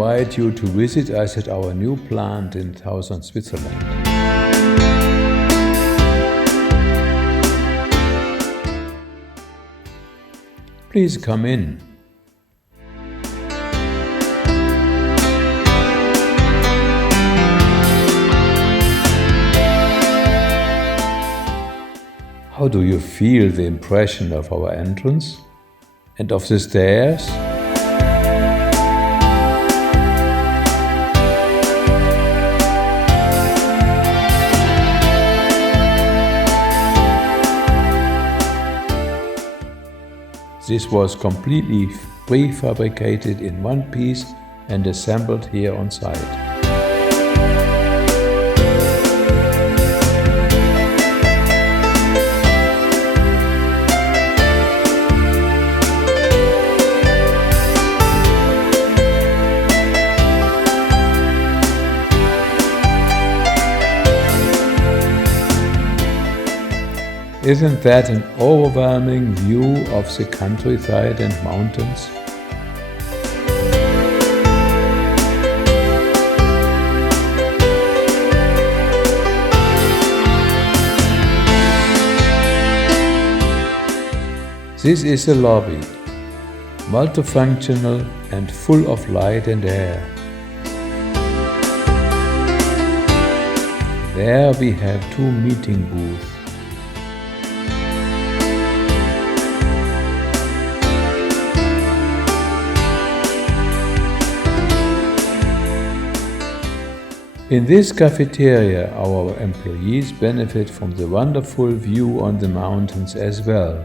invite you to visit us at our new plant in southern Switzerland. Please come in. How do you feel the impression of our entrance and of the stairs? This was completely prefabricated in one piece and assembled here on site. Isn't that an overwhelming view of the countryside and mountains? This is the lobby, multifunctional and full of light and air. There we have 2 meeting booths. In this cafeteria, our employees benefit from the wonderful view on the mountains as well.